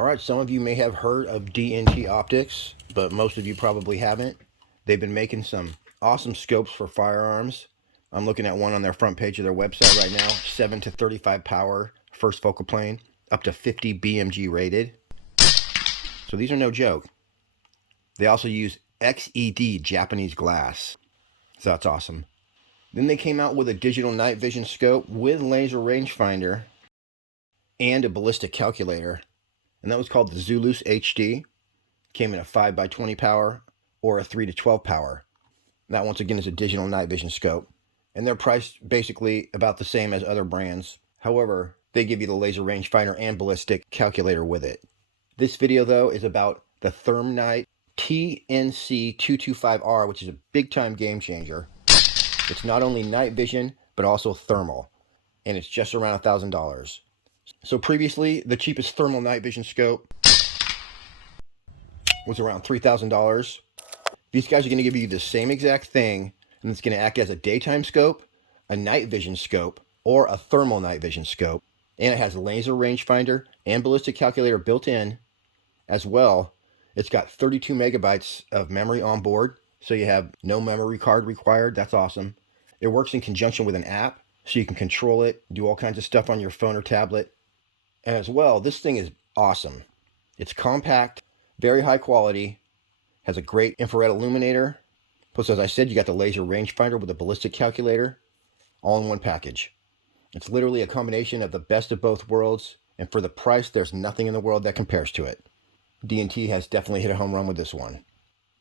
Alright, some of you may have heard of DNT Optics, but most of you probably haven't. They've been making some awesome scopes for firearms. I'm looking at one on their front page of their website right now. 7 to 35 power, first focal plane, up to 50 BMG rated. So these are no joke. They also use XED Japanese glass. So that's awesome. Then they came out with a digital night vision scope with laser rangefinder and a ballistic calculator. And that was called the Zulus HD. Came in a 5x20 power or a 3-to-12 power. That once again is a digital night vision scope. And they're priced basically about the same as other brands. However, they give you the laser rangefinder and ballistic calculator with it. This video though is about the ThermNight TNC225R, which is a big time game changer. It's not only night vision, but also thermal. And it's just around $1,000. So previously, the cheapest thermal night vision scope was around $3,000. These guys are going to give you the same exact thing, and it's going to act as a daytime scope, a night vision scope, or a thermal night vision scope. And it has a laser rangefinder and ballistic calculator built in as well. It's got 32 megabytes of memory on board, so you have no memory card required. That's awesome. It works in conjunction with an app, so you can control it, do all kinds of stuff on your phone or tablet. And as well, this thing is awesome. It's compact, very high quality, has a great infrared illuminator. Plus, as I said, you got the laser rangefinder with a ballistic calculator, all in one package. It's literally a combination of the best of both worlds, and for the price, there's nothing in the world that compares to it. DNT has definitely hit a home run with this one.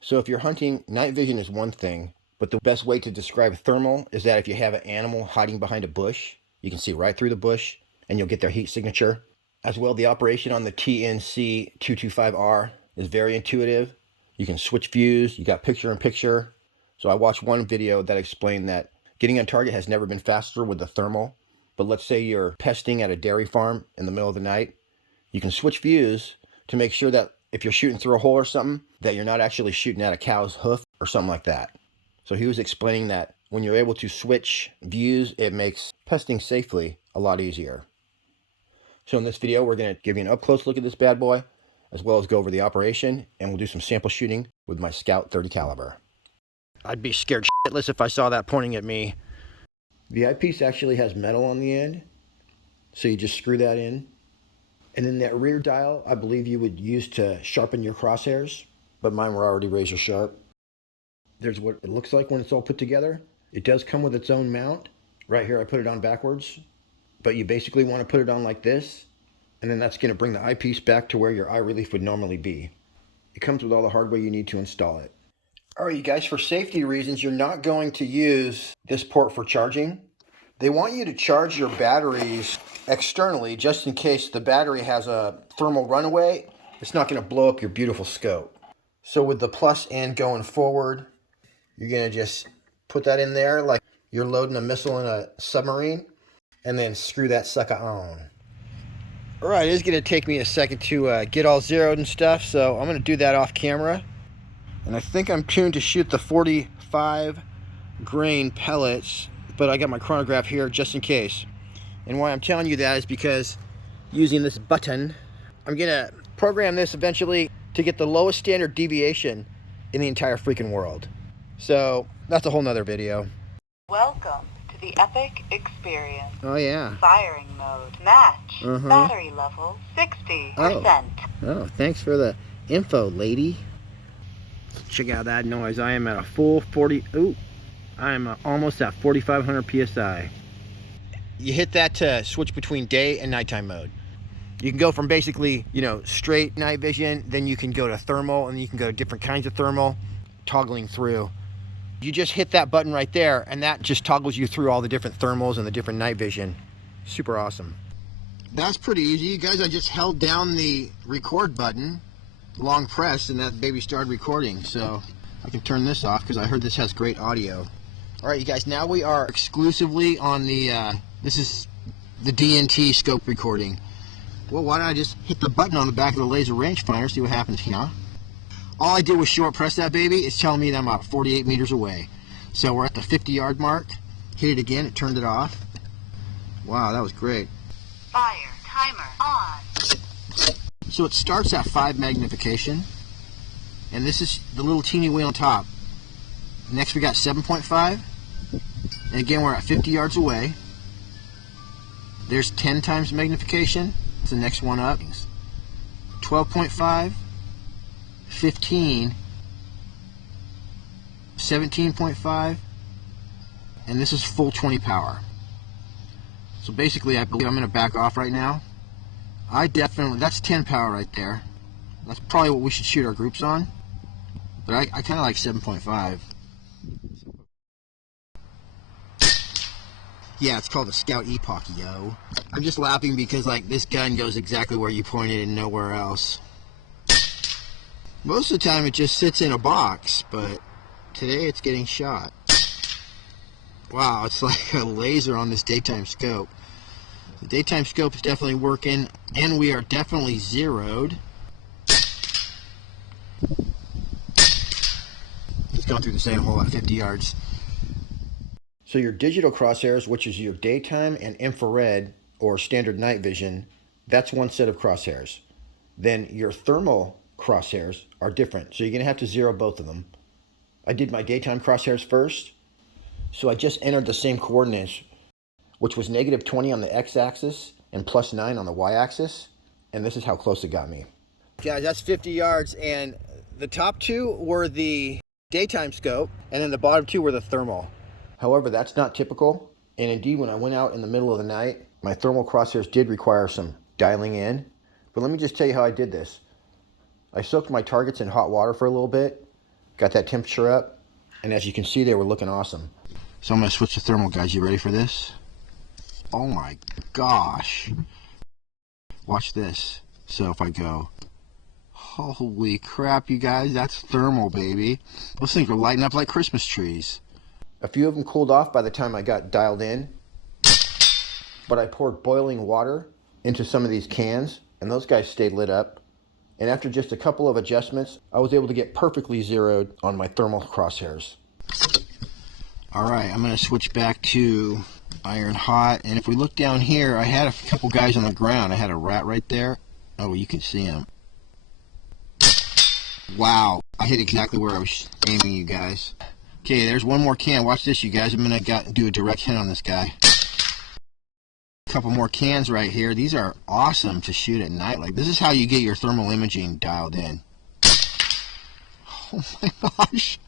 So if you're hunting, night vision is one thing, but the best way to describe thermal is that if you have an animal hiding behind a bush, you can see right through the bush, and you'll get their heat signature. As well, the operation on the TNC225R is very intuitive. You can switch views, you got picture-in-picture. So I watched one video that explained that getting on target has never been faster with the thermal. But let's say you're pesting at a dairy farm in the middle of the night. You can switch views to make sure that if you're shooting through a hole or something, that you're not actually shooting at a cow's hoof or something like that. So he was explaining that when you're able to switch views, it makes pesting safely a lot easier. So in this video, we're going to give you an up-close look at this bad boy, as well as go over the operation, and we'll do some sample shooting with my Scout 30 caliber. I'd be scared shitless if I saw that pointing at me. The eyepiece actually has metal on the end, so you just screw that in. And then that rear dial, I believe you would use to sharpen your crosshairs, but mine were already razor sharp. There's what it looks like when it's all put together. It does come with its own mount. Right here, I put it on backwards. But you basically want to put it on like this, and then that's going to bring the eyepiece back to where your eye relief would normally be. It comes with all the hardware you need to install it. Alright you guys, for safety reasons, you're not going to use this port for charging. They want you to charge your batteries externally, just in case the battery has a thermal runaway. It's not going to blow up your beautiful scope. So with the plus end going forward, you're going to just put that in there like you're loading a missile in a submarine. And then screw that sucker on. Alright, it's going to take me a second to get all zeroed and stuff, so I'm going to do that off camera. And I think I'm tuned to shoot the 45 grain pellets, but I got my chronograph here just in case. And why I'm telling you that is because using this button, I'm going to program this eventually to get the lowest standard deviation in the entire freaking world. So that's a whole nother video. Welcome to the epic experience. Oh yeah. Firing mode. Match. Battery level 60%. Oh, thanks for the info, lady. Check out that noise. I am at a full 40. Ooh, I am almost at 4,500 psi. You hit that to switch between day and nighttime mode. You can go from basically, straight night vision, then you can go to thermal, and you can go to different kinds of thermal, toggling through. You just hit that button right there, and that just toggles you through all the different thermals and the different night vision. Super awesome. That's pretty easy. You guys, I just held down the record button, long press, and that baby started recording. So I can turn this off because I heard this has great audio. All right, you guys, now we are exclusively on the, this is the DNT scope recording. Well, why don't I just hit the button on the back of the laser rangefinder, see what happens here. All I did was short press that baby. It's telling me that I'm about 48 meters away. So we're at the 50-yard mark. Hit it again. It turned it off. Wow, that was great. Fire timer on. So it starts at 5 magnification, and this is the little teeny wheel on top. Next we got 7.5, and again we're at 50 yards away. There's 10 times magnification, it's the next one up. 12.5, 15, 17.5, and this is full 20 power. So basically I believe I'm going to back off right now. That's 10 power right there. That's probably what we should shoot our groups on. But I kind of like 7.5. Yeah, it's called the Scout Epoch, yo. I'm just laughing because like this gun goes exactly where you pointed and nowhere else. Most of the time it just sits in a box, but today it's getting shot. Wow, it's like a laser on this daytime scope. The daytime scope is definitely working, and we are definitely zeroed. It's going through the same hole at 50 yards. So your digital crosshairs, which is your daytime and infrared or standard night vision, that's one set of crosshairs. Then your thermal crosshairs are different, so you're going to have to zero both of them. I did my daytime crosshairs first, so I just entered the same coordinates, which was -20 on the x-axis and +9 on the y-axis, and this is how close it got me. Guys, that's 50 yards, and the top two were the daytime scope, and then the bottom two were the thermal. However, that's not typical, and indeed when I went out in the middle of the night, my thermal crosshairs did require some dialing in. But let me just tell you how I did this. I soaked my targets in hot water for a little bit, got that temperature up, and as you can see, they were looking awesome. So I'm going to switch to thermal, guys. You ready for this? Oh my gosh. Watch this. So if I go, holy crap, you guys, that's thermal, baby. Those things are lighting up like Christmas trees. A few of them cooled off by the time I got dialed in, but I poured boiling water into some of these cans, and those guys stayed lit up. And after just a couple of adjustments, I was able to get perfectly zeroed on my thermal crosshairs. Alright, I'm going to switch back to iron hot, and if we look down here, I had a couple guys on the ground. I had a rat right there. Oh, you can see him. Wow, I hit exactly where I was aiming, you guys. Okay, there's one more can. Watch this, you guys. I'm going to do a direct hit on this guy. A couple more cans right here. These are awesome to shoot at night. Like, this is how you get your thermal imaging dialed in. Oh my gosh.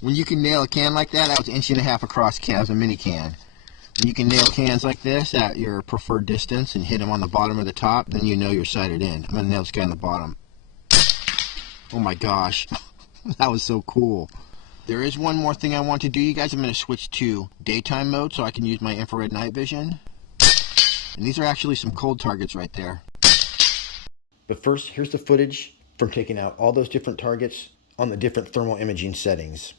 When you can nail a can like that, that was 1.5 inches across can. That was a mini can. When you can nail cans like this at your preferred distance and hit them on the bottom or the top, then you know you're sighted in. I'm going to nail this guy on the bottom. Oh my gosh. That was so cool. There is one more thing I want to do, you guys. I'm going to switch to daytime mode so I can use my infrared night vision. And these are actually some cold targets right there. But first, here's the footage from taking out all those different targets on the different thermal imaging settings.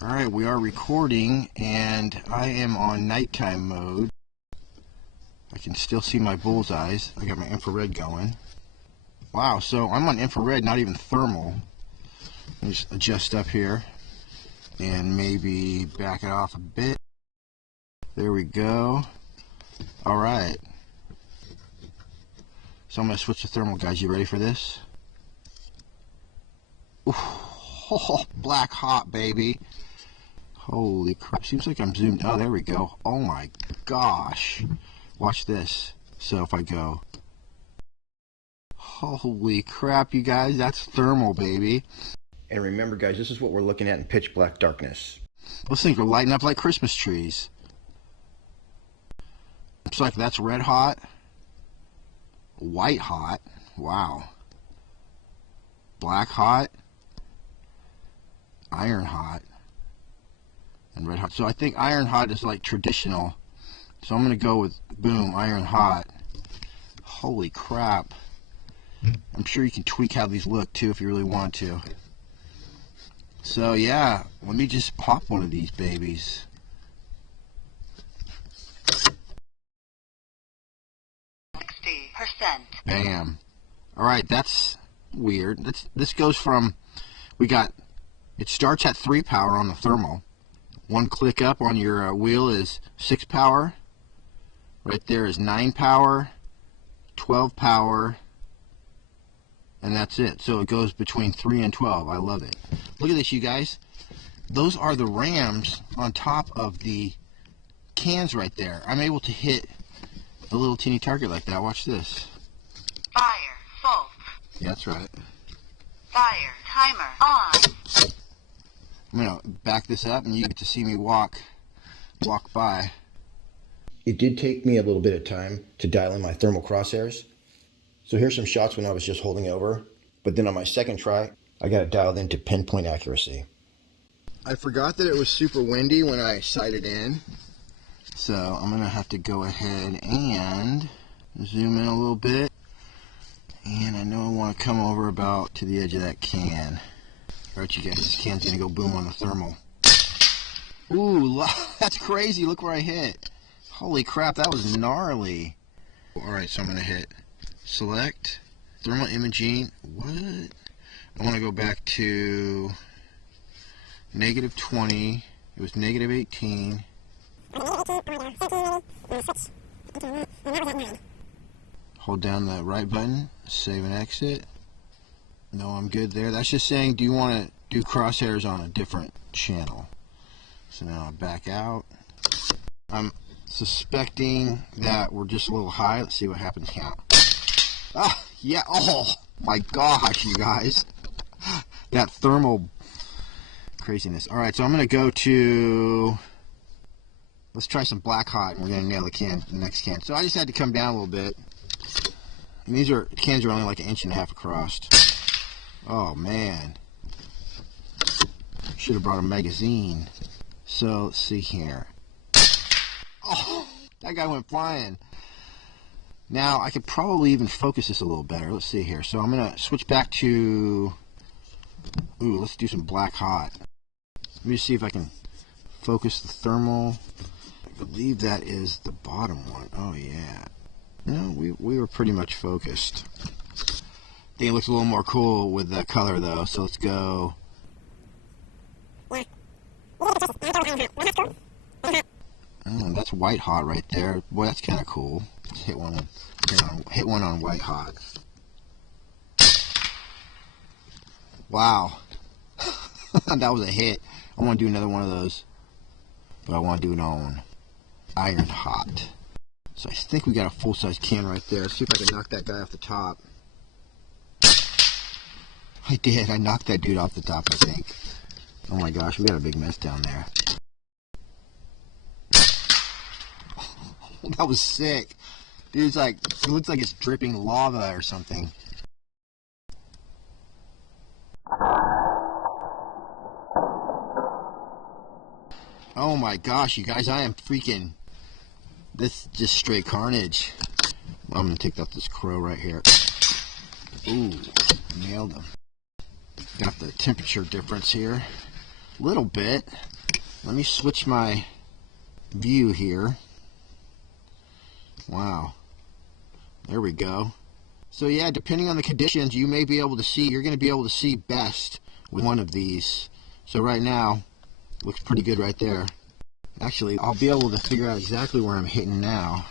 Alright, we are recording, and I am on nighttime mode. I can still see my bullseyes. I got my infrared going. Wow, so I'm on infrared, not even thermal. Let me just adjust up here and maybe back it off a bit. There we go. Alright. So I'm going to switch to thermal, guys. You ready for this? Ooh, oh, black hot, baby. Holy crap. Seems like I'm zoomed. Oh, there we go. Oh my gosh. Watch this. So if I go, holy crap, you guys, that's thermal, baby. And remember, guys, this is what we're looking at in pitch black darkness. Those things are lighting up like Christmas trees. Looks like that's red hot, white hot, wow, black hot, iron hot, and red hot. So I think iron hot is like traditional. So I'm going to go with, boom, iron hot. Holy crap. I'm sure you can tweak how these look too if you really want to. So yeah, let me just pop one of these babies. Bam. Alright, that's weird. This goes from, it starts at 3 power on the thermal. One click up on your wheel is 6 power. Right there is 9 power, 12 power, and that's it. So it goes between 3 and 12. I love it. Look at this, you guys. Those are the rams on top of the cans right there. I'm able to hit a little teeny target like that. Watch this. Fire, full. Yeah, that's right. Fire, timer, on. I'm going to back this up and you get to see me walk by. It did take me a little bit of time to dial in my thermal crosshairs. So here's some shots when I was just holding over. But then on my second try, I got it dialed into pinpoint accuracy. I forgot that it was super windy when I sighted in. So I'm going to have to go ahead and zoom in a little bit. And I know I want to come over about to the edge of that can. Alright, you guys, this can's going to go boom on the thermal. Ooh, that's crazy. Look where I hit. Holy crap, that was gnarly. Alright, so I'm going to hit select, thermal imaging. What? I want to go back to -20. It was -18. Hold down the right button, save and exit. No, I'm good there. That's just saying, do you want to do crosshairs on a different channel? So now I back out. I'm suspecting that we're just a little high. Let's see what happens now. Ah, yeah. Oh my gosh, you guys. That thermal craziness. All right, so I'm going to go to, let's try some black hot, and we're going to nail the next can. So I just had to come down a little bit. And these cans are only like 1.5 inches across. Oh man. Should have brought a magazine. So let's see here. Oh, that guy went flying. Now I could probably even focus this a little better. Let's see here. So I'm gonna switch back to, ooh, let's do some black hot. Let me see if I can focus the thermal. I believe that is the bottom one. Oh yeah. No, we were pretty much focused. I think it looks a little more cool with the color though, so let's go. Oh, that's white hot right there. Boy, that's kind of cool. Let's hit one on white hot. Wow. That was a hit. I want to do another one of those, but I want to do it on iron hot. So I think we got a full-size can right there. Let's see if I can knock that guy off the top. I did. I knocked that dude off the top, I think. Oh my gosh, we got a big mess down there. That was sick. Dude, it's like, it looks like it's dripping lava or something. Oh my gosh, you guys, I am freaking... This is just straight carnage. I'm going to take out this crow right here. Ooh, nailed him. Got the temperature difference here. A little bit. Let me switch my view here. Wow. There we go. So yeah, depending on the conditions, you may be able to see, you're going to be able to see best with one of these. So right now, looks pretty good right there. Actually, I'll be able to figure out exactly where I'm hitting now.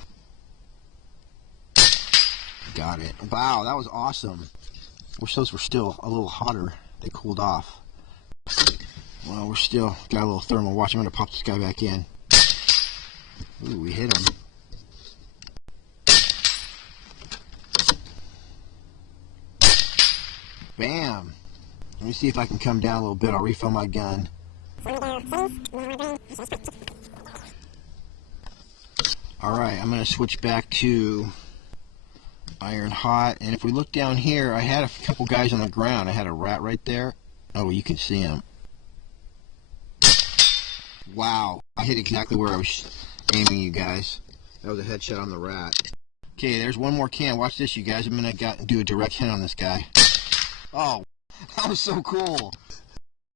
Got it. Wow, that was awesome. Wish those were still a little hotter. They cooled off. Well, we're still got a little thermal. Watch, I'm going to pop this guy back in. Ooh, we hit him. Bam. Let me see if I can come down a little bit. I'll refill my gun. Alright, I'm going to switch back to iron hot. And if we look down here, I had a couple guys on the ground. I had a rat right there. Oh, you can see him. Wow. I hit exactly where I was aiming, you guys. That was a headshot on the rat. Okay, there's one more can. Watch this, you guys. I'm going to do a direct hit on this guy. Oh, that was so cool.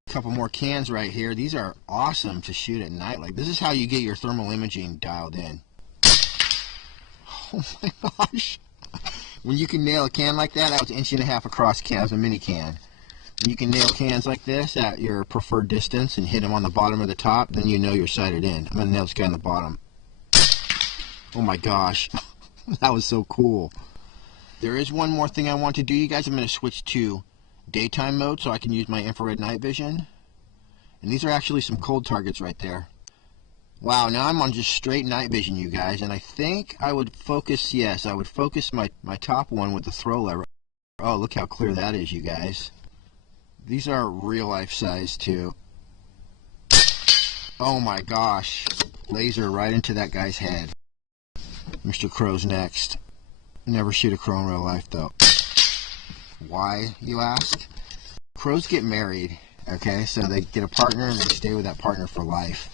A couple more cans right here. These are awesome to shoot at night. Like, this is how you get your thermal imaging dialed in. Oh my gosh. When you can nail a can like that was 1.5 inches across can. That was a mini can. When you can nail cans like this at your preferred distance and hit them on the bottom or the top, then you know you're sighted in. I'm going to nail this guy on the bottom. Oh my gosh. That was so cool. There is one more thing I want to do, you guys. I'm going to switch to daytime mode so I can use my infrared night vision. And these are actually some cold targets right there. Wow, now I'm on just straight night vision, you guys. And I think I would focus, yes, I would focus my top one with the throw lever. Oh, look how clear that is, you guys. These are real life size too. Oh my gosh. Laser right into that guy's head. Mr. Crow's next. Never shoot a crow in real life though. Why, you ask? Crows get married, okay? So they get a partner and they stay with that partner for life.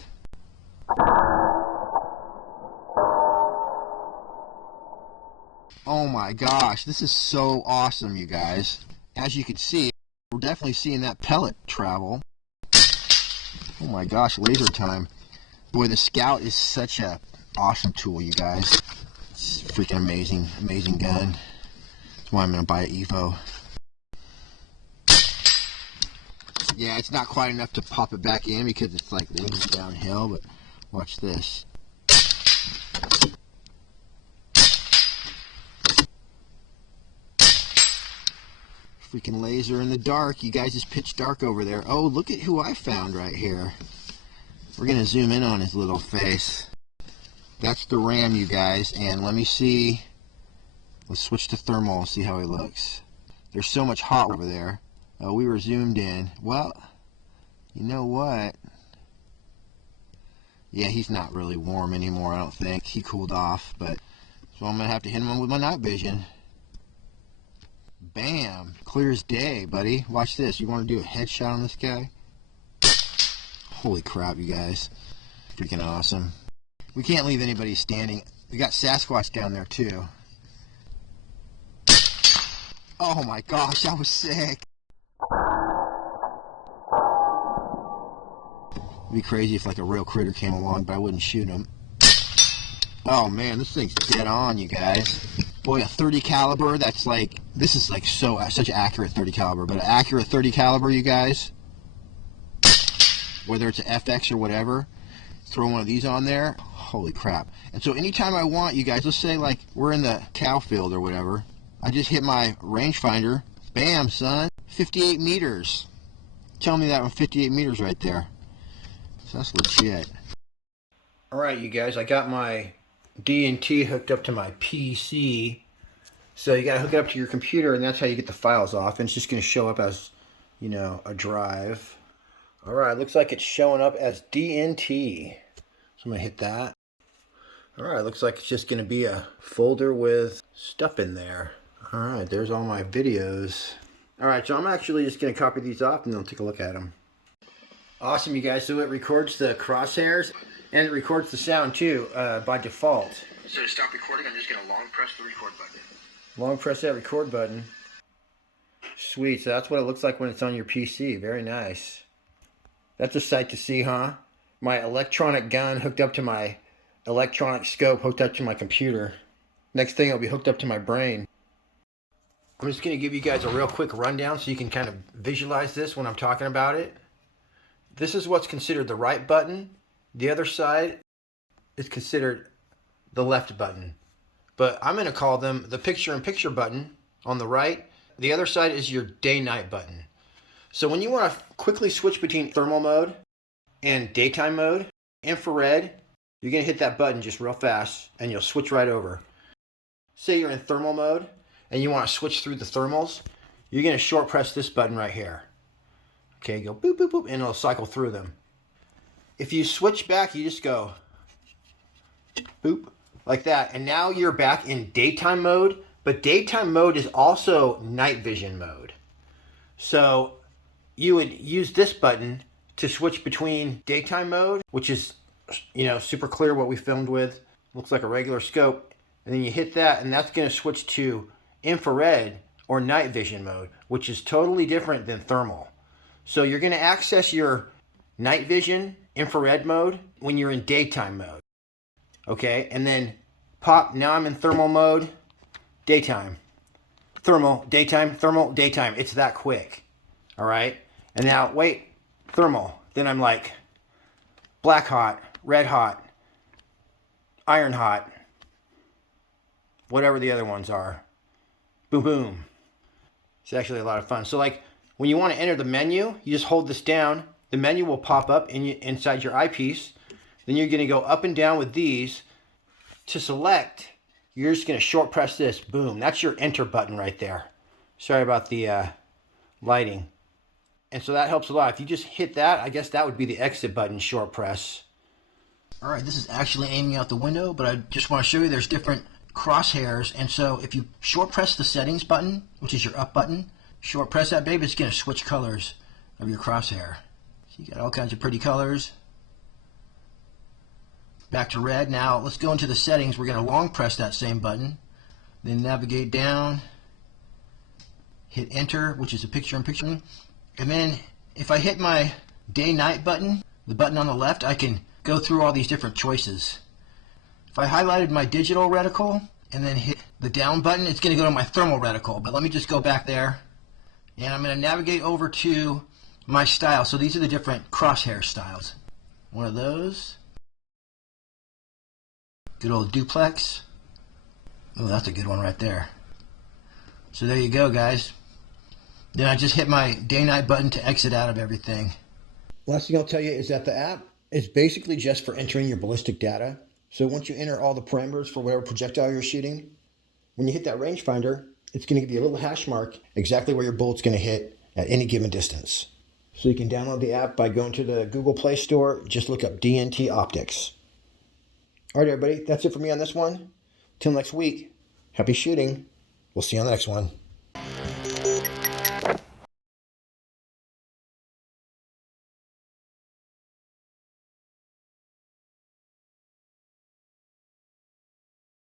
Oh my gosh, this is so awesome, you guys. As you can see, we're definitely seeing that pellet travel. Oh my gosh, laser time. Boy, the Scout is such a awesome tool, you guys. It's freaking amazing, amazing gun. That's why I'm gonna buy an Evo. Yeah, it's not quite enough to pop it back in because it's like leaning downhill, but watch this. Freaking laser in the dark. You guys, it's pitch dark over there. Oh, look at who I found right here. We're gonna zoom in on his little face. That's the Ram, you guys, and let me see. Let's switch to thermal and see how he looks. There's so much hot over there. Oh, we were zoomed in. Well, you know what? Yeah, he's not really warm anymore, I don't think. He cooled off, but so I'm gonna have to hit him with my night vision. Bam! Clear as day, buddy. Watch this. You want to do a headshot on this guy? Holy crap, you guys. Freaking awesome. We can't leave anybody standing. We got Sasquatch down there, too. Oh my gosh, that was sick. It'd be crazy if like a real critter came along, but I wouldn't shoot him. Oh man, this thing's dead on, you guys. Boy, a 30 caliber, that's like, this is like such accurate 30 caliber, but an accurate 30 caliber, you guys, whether it's an FX or whatever, throw one of these on there, holy crap. And so anytime I want, you guys, let's say like we're in the cow field or whatever, I just hit my rangefinder, bam, son, 58 meters. Tell me that one, 58 meters right there. So that's legit. Alright, you guys, I got my DNT hooked up to my PC. So you gotta hook it up to your computer, and that's how you get the files off. And it's just gonna show up as, you know, a drive. Alright, looks like it's showing up as DNT. So I'm gonna hit that. Alright, looks like it's just gonna be a folder with stuff in there. Alright, there's all my videos. Alright, so I'm actually just gonna copy these off and then take a look at them. Awesome, you guys. So it records the crosshairs and it records the sound too by default. So to stop recording, I'm just going to long press the record button. Long press that record button. Sweet. So that's what it looks like when it's on your PC. Very nice. That's a sight to see, huh? My electronic gun hooked up to my electronic scope hooked up to my computer. Next thing, it'll be hooked up to my brain. I'm just going to give you guys a real quick rundown so you can kind of visualize this when I'm talking about it. This is what's considered the right button. The other side is considered the left button. But I'm going to call them the picture-in-picture button on the right. The other side is your day-night button. So when you want to quickly switch between thermal mode and daytime mode, infrared, you're going to hit that button just real fast and you'll switch right over. Say you're in thermal mode and you want to switch through the thermals, you're going to short press this button right here. Okay, go boop, boop, boop, and it'll cycle through them. If you switch back, you just go boop, like that. And now you're back in daytime mode, but daytime mode is also night vision mode. So you would use this button to switch between daytime mode, which is, you know, super clear what we filmed with. Looks like a regular scope. And then you hit that, and that's going to switch to infrared or night vision mode, which is totally different than thermal. So you're going to access your night vision infrared mode when you're in daytime mode. Okay, and then pop, now I'm in thermal mode, daytime. Thermal, daytime, thermal, daytime. It's that quick. All right, and now wait, thermal. Then I'm like black hot, red hot, iron hot, whatever the other ones are. boom, boom. It's actually a lot of fun. So like when you want to enter the menu, you just hold this down. The menu will pop up inside your eyepiece. Then you're going to go up and down with these. To select, you're just going to short press this. Boom. That's your enter button right there. Sorry about the lighting. And so that helps a lot. If you just hit that, I guess that would be the exit button, short press. All right, this is actually aiming out the window, but I just want to show you there's different crosshairs. And so if you short press the settings button, which is your up button, short press that baby, it's going to switch colors of your crosshair. So you got all kinds of pretty colors. Back to red. Now let's go into the settings. We're going to long press that same button, then navigate down, hit enter, which is a picture-in-picture. And then if I hit my day-night button, the button on the left, I can go through all these different choices. If I highlighted my digital reticle and then hit the down button, it's going to go to my thermal reticle. But let me just go back there, and I'm going to navigate over to my style. So these are the different crosshair styles. One of those. Good old duplex. Oh, that's a good one right there. So there you go, guys. Then I just hit my day-night button to exit out of everything. Last thing I'll tell you is that the app is basically just for entering your ballistic data. So once you enter all the parameters for whatever projectile you're shooting, when you hit that rangefinder, it's going to give you a little hash mark exactly where your bullet's going to hit at any given distance. So you can download the app by going to the Google Play Store. Just look up DNT Optics. All right, everybody, that's it for me on this one. Till next week, happy shooting. We'll see you on the next one.